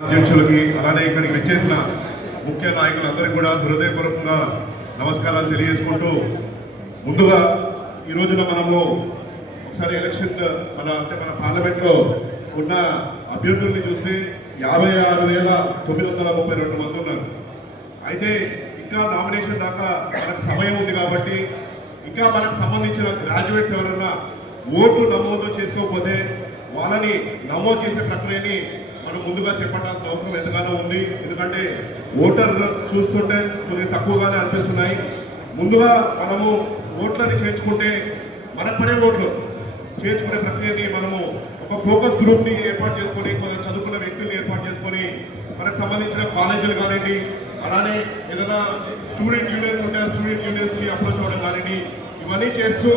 అధ్యక్షులకి అలానే ఇక్కడికి వచ్చేసిన ముఖ్య నాయకులందరికీ కూడా హృదయపూర్వకంగా నమస్కారాలు తెలియజేసుకుంటూ ముందుగా ఈ రోజున మనము ఒకసారి ఎలక్షన్ మన అంటే మన పార్లమెంట్లో ఉన్న అభ్యర్థుల్ని చూస్తే యాభై ఆరు వేల తొమ్మిది వందల ముప్పై రెండు మంది ఉన్నారు. అయితే ఇంకా నామినేషన్ దాకా మనకు సమయం ఉంది కాబట్టి ఇంకా మనకు సంబంధించిన గ్రాడ్యుయేట్స్ ఎవరన్నా ఓటు నమోదు చేసుకోకపోతే వాళ్ళని నమోదు చేసే ప్రక్రియని మనం ముందుగా చేపట్టాల్సిన అవసరం ఎంతగానో ఉంది. ఎందుకంటే ఓటర్ చూస్తుంటే కొద్దిగా తక్కువగానే అనిపిస్తున్నాయి. ముందుగా మనము ఓట్లని చేర్చుకుంటే మనకు పడే ఓట్లు చేర్చుకునే ప్రక్రియని మనము ఒక ఫోకస్ గ్రూప్ని ఏర్పాటు చేసుకొని కొంచెం చదువుకున్న వ్యక్తుల్ని ఏర్పాటు చేసుకొని మనకు సంబంధించిన కాలేజీలు కానివ్వండి అలానే ఏదైనా స్టూడెంట్ యూనియన్స్ ఉంటే స్టూడెంట్ యూనియన్స్ని అప్రోచ్ అవ్వడం కానివ్వండి ఇవన్నీ చేస్తూ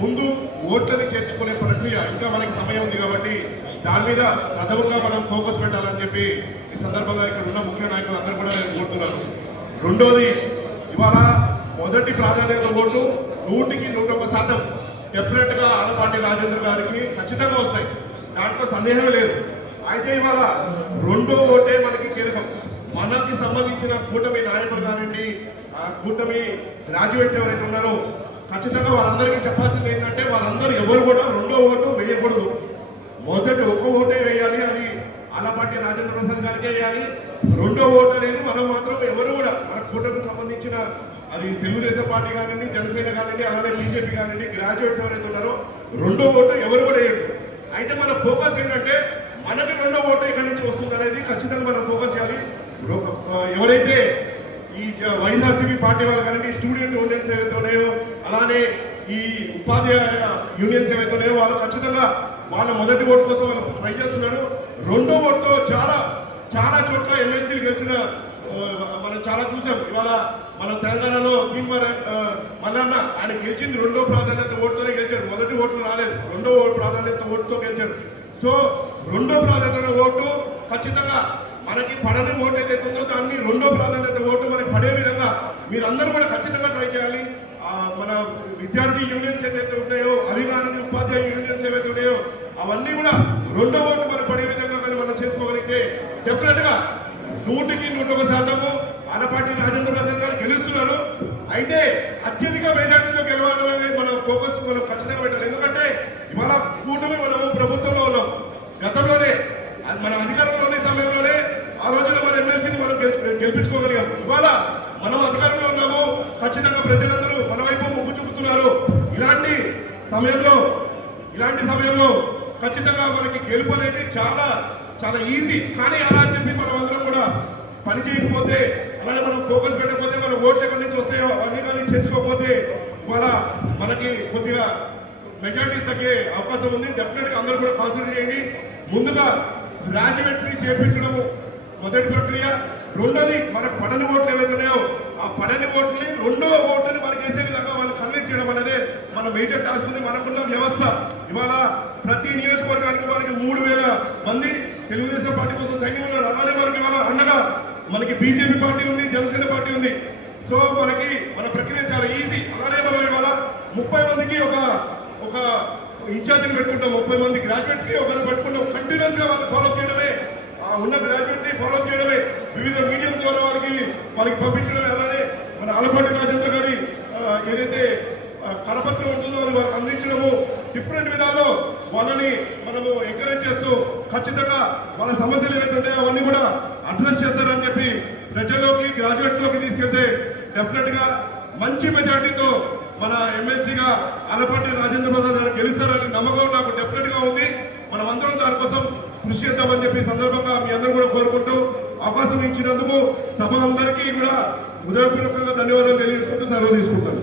ముందు ఓట్లని చేర్చుకునే ప్రక్రియ ఇంకా మనకి సమయం ఉంది కాబట్టి దాని మీద ప్రథమంగా మనం ఫోకస్ పెట్టాలని చెప్పి ఈ సందర్భంగా ఇక్కడ ఉన్న ముఖ్య నాయకులు అందరూ కూడా నేను కోరుతున్నాను. రెండోది ఇవాళ మొదటి ప్రాధాన్యత ఓటు నూటికి నూట ఒక శాతం డెఫినెట్గా ఆనపాటి ఆలపాటి రాజేంద్ర గారికి ఖచ్చితంగా వస్తాయి. దాంట్లో సందేహం లేదు. అయితే ఇవాళ రెండో ఓటే మనకి కీలకం. మనకి సంబంధించిన కూటమి నాయకులు కానివ్వండి ఆ కూటమి గ్రాడ్యుయేట్స్ ఎవరైతే ఉన్నారో ఖచ్చితంగా వాళ్ళందరికీ చెప్పాల్సింది ఏంటంటే వాళ్ళందరూ ఎవరు కూడా రెండో ఓటు వేయకూడదు. మొదటి ఒక ఓటే వేయాలి అది ఆలపాటి రాజేంద్ర ప్రసాద్ గారికి వేయాలి. రెండో ఓటు అనేది మనం మాత్రం ఎవరు కూడా మన కూటమికి సంబంధించిన అది తెలుగుదేశం పార్టీ కానివ్వండి జనసేన కానివ్వండి అలానే బీజేపీ కానివ్వండి గ్రాడ్యుయేట్స్ ఎవరైతే ఉన్నారో రెండో ఓటు ఎవరు కూడా వేయరు అయితే మన ఫోకస్ ఏంటంటే మనకి రెండో ఓటు ఇక్కడి నుంచి వస్తుంది అనేది ఖచ్చితంగా మనం ఫోకస్ చేయాలి. ఎవరైతే ఈ జ- వైఎస్ఆర్సీపీ పార్టీ వాళ్ళు కానివ్వండి స్టూడెంట్ యూనియన్స్ ఏవైతే ఉన్నాయో అలానే ఈ ఉపాధ్యాయ యూనియన్స్ ఏవైతే ఉన్నాయో వాళ్ళు ఖచ్చితంగా వాళ్ళ మొదటి ఓటు కోసం వాళ్ళు ట్రై చేస్తున్నారు. రెండో ఓటుతో చాలా చాలా చోట్ల ఎమ్మెల్సీలు గెలిచిన మనం చాలా చూసాం. ఇవాళ మన తెలంగాణలో భీమవర మల్లన్న ఆయన గెలిచింది రెండో ప్రాధాన్యత ఓటుతోనే గెలిచారు. మొదటి ఓట్లు రాలేదు. రెండో ఓటు ప్రాధాన్యత ఓటుతో గెలిచారు. సో రెండో ప్రాధాన్యత ఓటు ఖచ్చితంగా మనకి పడని ఓటు ఏదైతే ఉందో దాన్ని రెండో ప్రాధాన్యత ఓటు మనకి పడే విధంగా మీరందరూ కూడా ఖచ్చితంగా ట్రై విద్యార్థి యూనియన్స్ ఏదైతే ఉన్నాయో అవి ఉపాధ్యాయ యూనియన్స్ ఏవైతే ఉన్నాయో అవన్నీ కూడా రెండో ఓటు మనం పడే విధంగా మనం మనం చేసుకోగలిగితే డెఫినెట్గా నూటికి నూట ఒక శాతము ఆనపాటి రాజేంద్ర ప్రసాద్ గారు గెలుస్తున్నారు. అయితే అత్యధిక మెజార్టీతో గెలవాలనే మన ఫోకస్ మనం ఖచ్చితంగా పెట్టాలి. ఎందుకంటే ఇవాళ కూటమి మనము ప్రభుత్వంలో ఉన్నాం. గతంలోనే మనం మన అధికారంలో ఉన్న సమయంలోనే ఆ రోజున మన ఎమ్మెల్సీని మనం గెలిపించుకోగలిగాం. ఇవాళ మనం అధికారంలో ఉన్నాము. ఖచ్చితంగా ప్రజలందరూ మన వైపు చూపుతున్నారు ఇలాంటి సమయంలో ఇలాంటి సమయంలో ఖచ్చితంగా మనకి గెలుపు అనేది చాలా చాలా ఈజీ కానీ అలా అని చెప్పి మనం అందరం కూడా పని చేయకపోతే అలాగే మనం ఫోకస్ పెట్టకపోతే మన ఓట్లు ఎక్కడి నుంచి వస్తాయో అవన్నీ కానీ చేసుకోకపోతే ఇవాళ మనకి కొద్దిగా మెజార్టీస్ తగ్గే అవకాశం ఉంది. డెఫినెట్గా అందరూ కూడా కాన్సన్ట్రేట్ చేయండి. ముందుగా గ్రాడ్యుయేట్ని చేపించడం మొదటి ప్రక్రియ రెండోది మన పడని ఓట్లు ఏవైతే ఉన్నాయో ఆ పడని ఓట్లని రెండో ఓటుని మనకి వేసే విధంగా వాళ్ళు కన్విన్స్ చేయడం అనేది మన మేజర్ టాస్క్ ఉంది. మనకున్న వ్యవస్థ. ఇవాళ ప్రతి నియోజకవర్గానికి మనకి మూడు వేల మంది తెలుగుదేశం పార్టీ కోసం సైన్యం ఉన్నారు. అలానే మనకి ఇవాళ అండగా మనకి బీజేపీ పార్టీ ఉంది జనసేన పార్టీ ఉంది. సో మనకి మన ప్రక్రియ చాలా ఈజీ అలానే మనం ఇవాళ ముప్పై మందికి ఒక ఒక ఇన్ఛార్జిని పెట్టుకుంటాం. ముప్పై మంది గ్రాడ్యుయేట్స్కి ఒకరిని పెట్టుకుంటాం. కంటిన్యూస్గా వాళ్ళు ఫాలో చేయడమే ఉన్న గ్రాడ్యుయేట్ని ఫాలో చేయడమే వివిధ మీడియం ద్వారా వాళ్ళకి వాళ్ళకి పంపించడమే. అలానే మన ఆలపాటి రాజేంద్ర గారి ఏదైతే కరపత్రం ఉంటుందో అది వాళ్ళకి అందించడము. డిఫరెంట్ విధాల్లో వాళ్ళని మనము ఎంకరేజ్ చేస్తూ ఖచ్చితంగా వాళ్ళ సమస్యలు ఏవైతే ఉంటాయో అవన్నీ కూడా అడ్రస్ చేస్తారని చెప్పి ప్రజల్లోకి గ్రాడ్యుయేట్స్లోకి తీసుకెళ్తే డెఫినెట్గా మంచి మెజార్టీతో మన ఎమ్మెల్సీగా అలపాటి రాజేంద్ర ప్రసాద్ గారు గెలుస్తారని నమ్మకం నాకు డెఫినెట్గా ఉంది. మనం అందరం దానికోసం కృషి చేద్దామని చెప్పి సందర్భంగా మీ అందరూ కూడా కోరుకుంటూ అవకాశం ఇచ్చినందుకు సభ అందరికీ కూడా హృదయపూర్వకంగా ధన్యవాదాలు తెలియజేసుకుంటూ సెలవు తీసుకుంటాను